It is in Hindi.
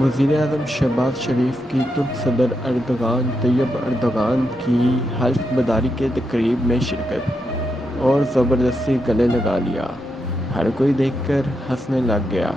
वज़ीर-ए-आज़म शहबाज शरीफ की तुर्क सदर अर्दगान तैयब अर्दगान की हल्फ बर्दारी के तकरीब में शिरकत और ज़बरदस्ती गले लगा लिया। हर कोई देखकर हंसने लग गया।